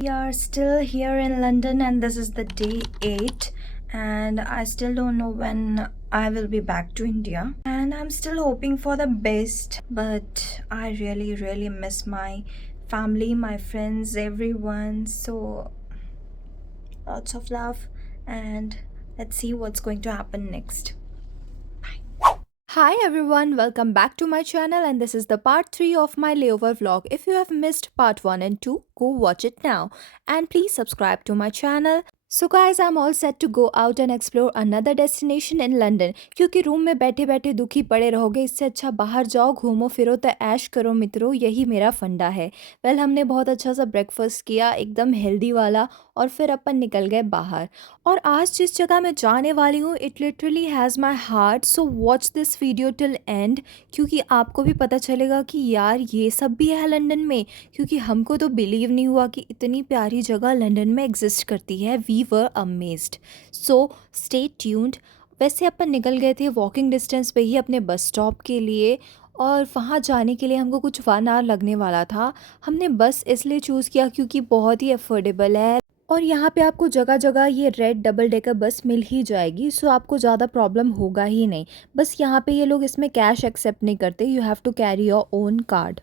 We are still here in London and this is the day 8 and I still don't know when I will be back to India and I'm still hoping for the best, but I really miss my family, my friends, everyone. So lots of love and let's see what's going to happen next. Hi everyone, welcome back to my channel, and this is the part 3 of my layover vlog. If you have missed part 1 and 2, go watch it now and please subscribe to my channel. So guys, I'm all set to go out and explore another destination in London. क्योंकि room में बैठे बैठे दुखी पड़े रहोगे, इससे अच्छा बाहर जाओ, घूमो फिरो तो ऐश करो मित्रों, यही मेरा फंडा है। हमने बहुत अच्छा सा ब्रेकफास्ट किया, एकदम हेल्दी वाला, और फिर अपन निकल गए बाहर। और आज जिस जगह मैं जाने वाली हूँ, it literally has my heart, so watch this video till and, क्योंकि आपको भी पता चलेगा कि यार ये सब भी है लंदन में। क्योंकि हमको तो बिलीव नहीं हुआ कि इतनी प्यारी जगह लंदन में एग्जिस्ट करती है। We were amazed, so stay tuned. वैसे अपन निकल गए थे वॉकिंग डिस्टेंस पे ही अपने बस स्टॉप के लिए, और वहाँ जाने के लिए हमको कुछ 1 आवर लगने वाला था। हमने बस इसलिए चूज़ किया क्योंकि बहुत ही अफोर्डेबल है, और यहाँ पे आपको जगह जगह ये रेड डबल डेकर बस मिल ही जाएगी, सो आपको ज़्यादा प्रॉब्लम होगा ही नहीं। बस यहाँ पे ये लोग इसमें कैश एक्सेप्ट नहीं करते, you have to carry your own card.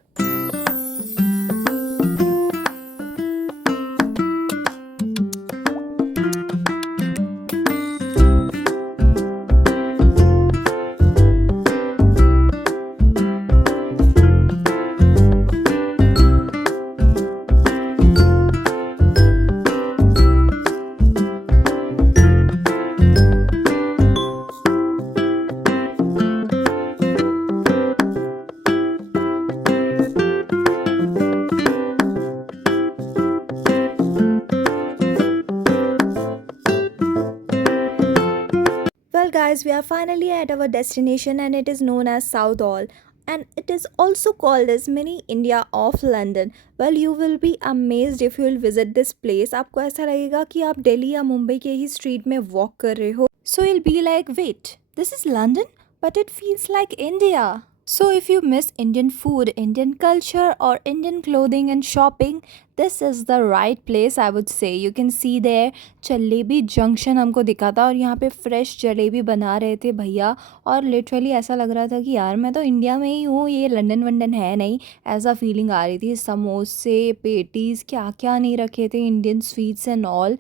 Well guys, we are finally at our destination and it is known as Southall, and it is also called as mini India of London. Well, you will be amazed if you will visit this place. आपको ऐसा लगेगा कि आप दिल्ली या मुंबई के ही street में walk कर रहे हो. So you'll be like, wait, this is London, but it feels like India. So if you miss Indian food, Indian culture, or Indian clothing and shopping, this is the right place, I would say. You can see there jalebi junction हमको दिखा था, और यहाँ पे fresh jalebi बना रहे थे भैया, और लिटरली ऐसा लग रहा था कि यार मैं तो इंडिया में ही हूँ, ये लंदन वंडन है नहीं, ऐसा फीलिंग आ रही थी। समोसे, पेटीज़, क्या क्या नहीं रखे थे, Indian sweets and all.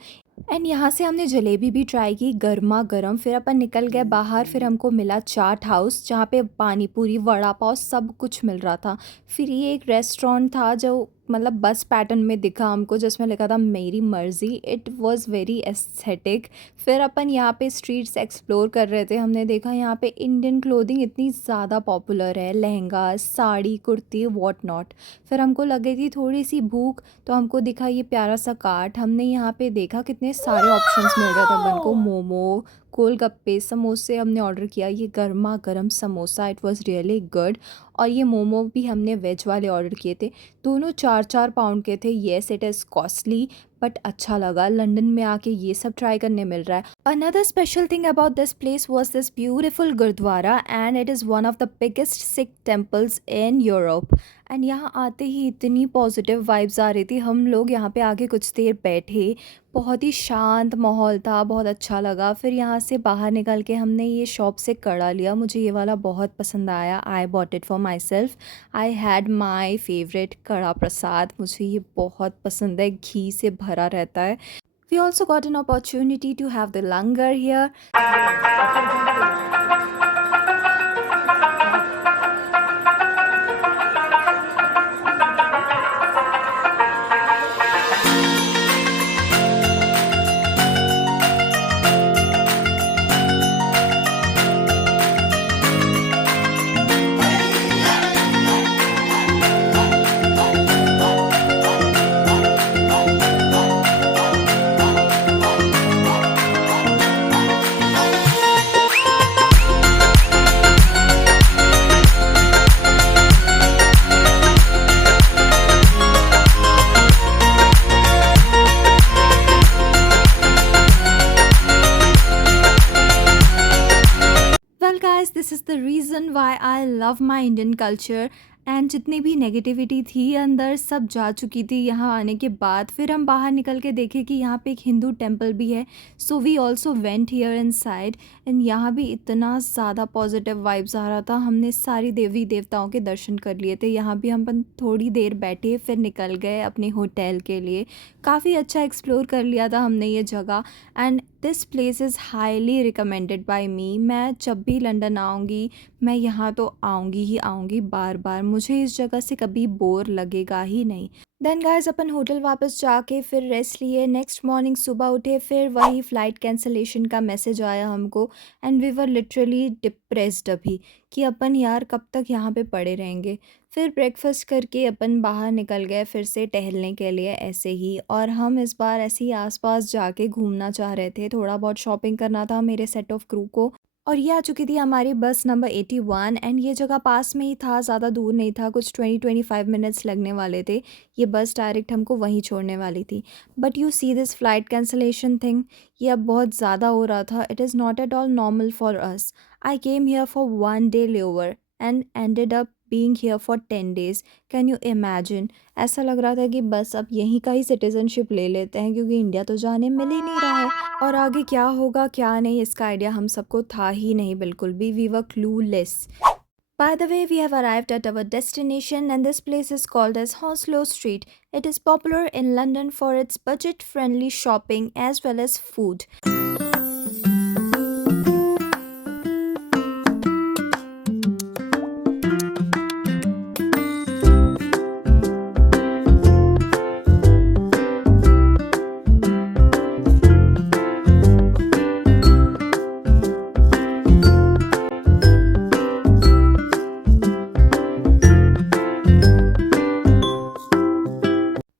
And यहाँ से हमने जलेबी भी ट्राई की गर्मा गर्म। फिर अपन निकल गए बाहर, फिर हमको मिला चाट हाउस, जहाँ पे पानी पूरी, वड़ा पाव, सब कुछ मिल रहा था। फिर ये एक रेस्टोरेंट था जो मतलब बस पैटर्न में दिखा हमको, जिसमें लिखा था मेरी मर्ज़ी। It was very aesthetic. फिर अपन यहाँ पे स्ट्रीट्स एक्सप्लोर कर रहे थे। हमने देखा यहाँ पे इंडियन क्लोथिंग इतनी ज़्यादा पॉपुलर है, लहंगा, साड़ी, कुर्ती, वॉट नॉट। फिर हमको लगी थी थोड़ी सी भूख, तो हमको दिखा ये प्यारा सा कार्ट। हमने यहाँ पे देखा कितने सारे ऑप्शंस मिल रहे थे अपन को, मोमो, गोलगप्पे, समोसे हमने ऑर्डर किया। ये गर्मा गर्म samosa, it was really good. और ये मोमो भी हमने वेज वाले ऑर्डर किए थे, दोनों 4-4 पाउंड के थे। Yes, it is costly, but अच्छा लगा। लंदन में आके ये सब ट्राई करने मिल रहा है। Another special thing about this place was this beautiful gurdwara, and it is one of the biggest Sikh temples in Europe. एंड यहाँ आते ही इतनी पॉजिटिव वाइब्स आ रही थी। हम लोग यहाँ पे आके कुछ देर बैठे, बहुत ही शांत माहौल था, बहुत अच्छा लगा। फिर यहाँ से बाहर निकल के हमने ये शॉप से कड़ा लिया, मुझे ये वाला बहुत पसंद आया। I bought it for my self. I had my favourite कड़ा प्रसाद, मुझे ये बहुत पसंद है, घी से भरा रहता है। We also got an opportunity to have the langar here. Well guys, this is the reason why I love my Indian culture, and जितनी भी नेगेटिविटी थी अंदर सब जा चुकी थी यहाँ आने के बाद। फिर हम बाहर निकल के देखे कि यहाँ पे एक हिंदू टेम्पल भी है, so we also went here inside. एंड यहाँ भी इतना ज़्यादा पॉजिटिव वाइब्स आ रहा था, हमने सारी देवी देवताओं के दर्शन कर लिए थे। यहाँ भी हम थोड़ी देर बैठे फिर निकल गए अपने होटल के लिए। काफ़ी अच्छा एक्सप्लोर कर लिया था हमने ये जगह। And this place is highly recommended by me. मैं जब भी लंदन आऊँगी मैं यहाँ तो आऊँगी ही आऊँगी बार बार, मुझे इस जगह से कभी बोर लगेगा ही नहीं। देन गाइस अपन होटल वापस जाके फिर रेस्ट लिए। नेक्स्ट मॉर्निंग सुबह उठे फिर वही फ़्लाइट कैंसलेशन का मैसेज आया हमको। And we were literally depressed अभी कि अपन यार कब तक यहाँ पे पड़े रहेंगे। फिर ब्रेकफास्ट करके अपन बाहर निकल गए फिर से टहलने के लिए ऐसे ही। और हम इस बार ऐसे ही आसपास जाके घूमना चाह रहे थे, थोड़ा बहुत शॉपिंग करना था मेरे सेट ऑफ क्रू को। और ये आ चुकी थी हमारी बस नंबर 81। एंड ये जगह पास में ही था, ज़्यादा दूर नहीं था, कुछ 20-25 मिनट्स लगने वाले थे। ये बस डायरेक्ट हमको वहीं छोड़ने वाली थी। But you see this flight cancellation thing, ये अब बहुत ज़्यादा हो रहा था। It is not at all normal for us. I came here for 1 day layover and ended up being here for 10 days. Can you imagine? ऐसा लग रहा था कि बस अब यहीं का ही सिटीज़नशिप ले लेते हैं क्योंकि इंडिया तो जाने मिल ही नहीं रहा है। और आगे क्या होगा क्या नहीं इसका आइडिया हम सबको था ही नहीं बिल्कुल भी। We were clueless. By the way, we have arrived at our destination and this place is called as Hounslow Street. It is popular in London for its budget-friendly shopping as well as food.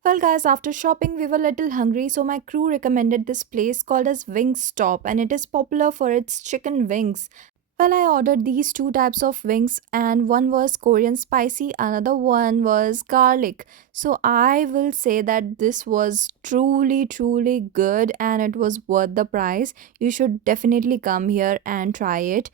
Well, guys, after shopping, we were a little hungry, so my crew recommended this place called as Wingstop, and it is popular for its chicken wings. Well, I ordered these two types of wings, and one was Korean spicy, another one was garlic. So, I will say that this was truly, truly good, and it was worth the price. You should definitely come here and try it.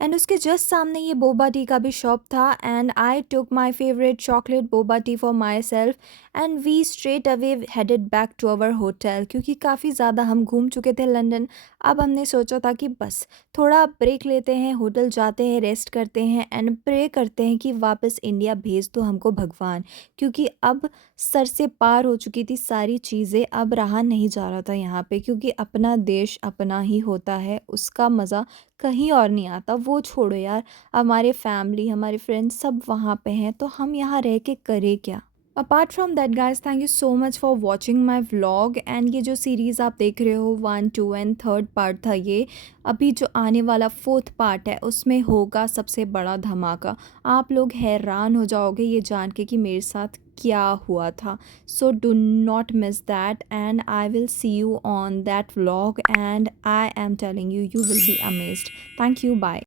And उसके just सामने ये boba tea का भी shop था। And I took my favourite chocolate boba tea for myself and we straight away headed back to our hotel. क्योंकि काफ़ी ज़्यादा हम घूम चुके थे लंदन, अब हमने सोचा था कि बस थोड़ा ब्रेक लेते हैं, होटल जाते हैं, रेस्ट करते हैं एंड प्रे करते हैं कि वापस इंडिया भेज दो हमको भगवान। क्योंकि अब सर से पार हो चुकी थी सारी चीज़ें, अब रहा नहीं जा रहा था यहाँ पे। क्योंकि अपना देश अपना ही होता है, उसका मज़ा कहीं और नहीं आता। वो छोड़ो यार, हमारे फैमिली हमारे फ्रेंड्स सब वहाँ पे हैं, तो हम यहाँ रह के करें क्या। Apart from that guys, thank you so much for watching my vlog. And ये जो सीरीज़ आप देख रहे हो 1, 2 एंड 3rd पार्ट था ये। अभी जो आने वाला 4th पार्ट है उसमें होगा सबसे बड़ा धमाका। आप लोग हैरान हो जाओगे ये जान के कि मेरे साथ क्या हुआ था। So do not miss that and I will see you on that vlog and I am telling you, you will be amazed. Thank you, bye.